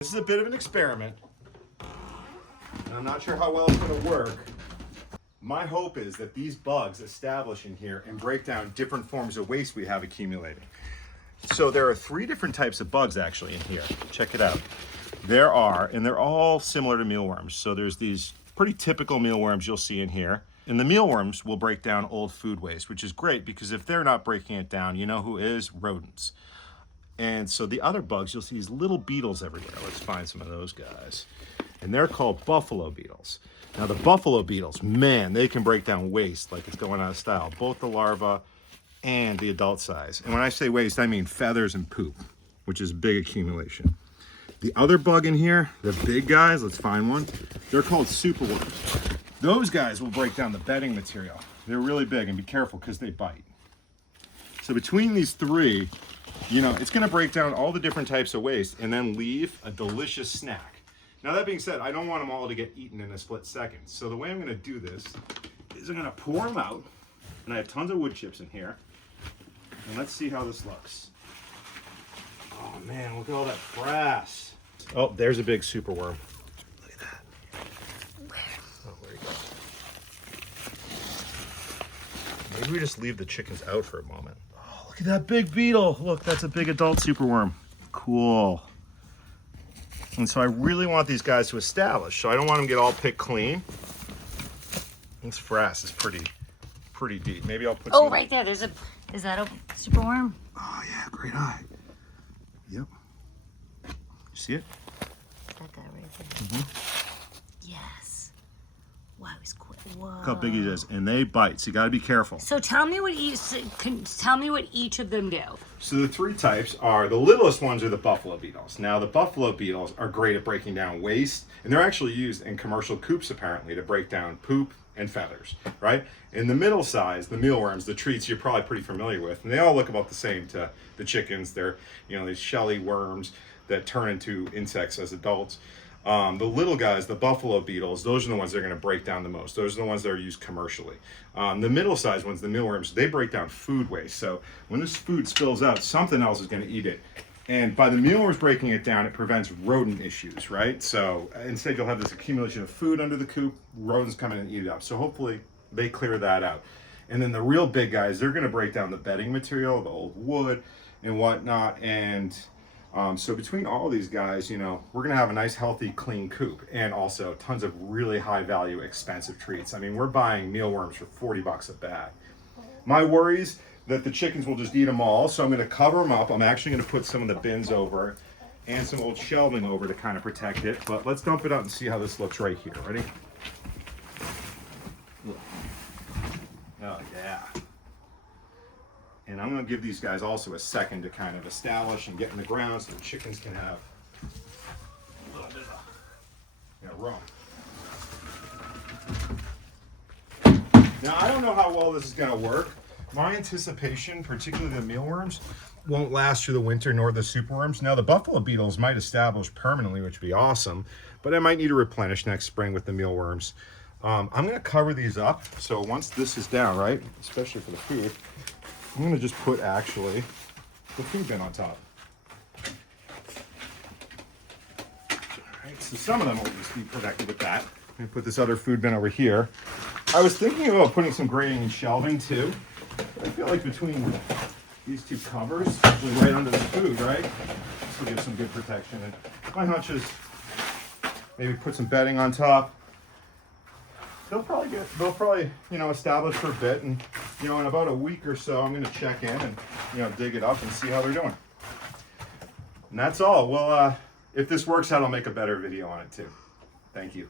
This is a bit of an experiment, and I'm not sure how well it's going to work. My hope is that these bugs establish in here and break down different forms of waste we have accumulating. So there are 3 different types of bugs actually in here. Check it out. There are, and they're all similar to mealworms. So there's these pretty typical mealworms you'll see in here. And the mealworms will break down old food waste, which is great because if they're not breaking it down, you know who is? Rodents. And so the other bugs, you'll see these little beetles everywhere. Let's find some of those guys. And they're called buffalo beetles. Now the buffalo beetles, man, they can break down waste like it's going out of style, both the larva and the adult size. And when I say waste, I mean feathers and poop, which is big accumulation. The other bug in here, the big guys, let's find one. They're called superworms. Those guys will break down the bedding material. They're really big, and be careful because they bite. So between these 3, you know, it's going to break down all the different types of waste and then leave a delicious snack. Now that being said, I don't want them all to get eaten in a split second. So the way I'm going to do this is I'm going to pour them out, and I have tons of wood chips in here. And let's see how this looks. Oh man, look at all that frass. Oh, there's a big superworm. Look at that. Oh, where you go? Maybe we just leave the chickens out for a moment. Oh, look at that big beetle. Look, that's a big adult superworm. Cool. And so I really want these guys to establish. So I don't want them to get all picked clean. This frass is pretty deep. Maybe I'll put right there. There's a, is that a superworm? Oh yeah, great eye. Yep. You see it? That guy right there. Yes. Wow, he's quick. Whoa. Look how big he is, and they bite. So you got to be careful. So tell me what each of them do. So the 3 types are, the littlest ones are the buffalo beetles. Now the buffalo beetles are great at breaking down waste, and they're actually used in commercial coops apparently to break down poop and feathers, right? In the middle size, the mealworms, the treats you're probably pretty familiar with, and they all look about the same to the chickens. They're, you know, these shelly worms that turn into insects as adults. The little guys, the buffalo beetles, those are the ones that are going to break down the most. Those are the ones that are used commercially. The middle-sized ones, the mealworms, they break down food waste. So when this food spills out, something else is going to eat it. And by the mealworms breaking it down, it prevents rodent issues, right? So instead you'll have this accumulation of food under the coop, rodents come in and eat it up. So hopefully they clear that out. And then the real big guys, they're going to break down the bedding material, the old wood and whatnot. And so between all of these guys, you know, we're going to have a nice, healthy, clean coop, and also tons of really high value, expensive treats. I mean, we're buying mealworms for 40 bucks a bag. My worries that the chickens will just eat them all, so I'm going to cover them up. I'm actually going to put some of the bins over and some old shelving over to kind of protect it. But let's dump it out and see how this looks right here. Ready? Look. Oh yeah. And I'm going to give these guys also a second to kind of establish and get in the ground so the chickens can have a little bit of room. Now, I don't know how well this is going to work. My anticipation, particularly the mealworms, won't last through the winter, nor the superworms. Now, the buffalo beetles might establish permanently, which would be awesome, but I might need to replenish next spring with the mealworms. I'm going to cover these up, so once this is down, right, especially for the food, I'm going to just put, actually, the food bin on top. All right, so some of them will just be protected with that. I'm going to put this other food bin over here. I was thinking about putting some grating and shelving, too. I feel like between these 2 covers, actually right under the food, right? This will give some good protection. And my hunch is maybe put some bedding on top. They'll probably, you know, establish for a bit, and, you know, in about a week or so, I'm going to check in and, you know, dig it up and see how they're doing. And that's all. Well, if this works out, I'll make a better video on it too. Thank you.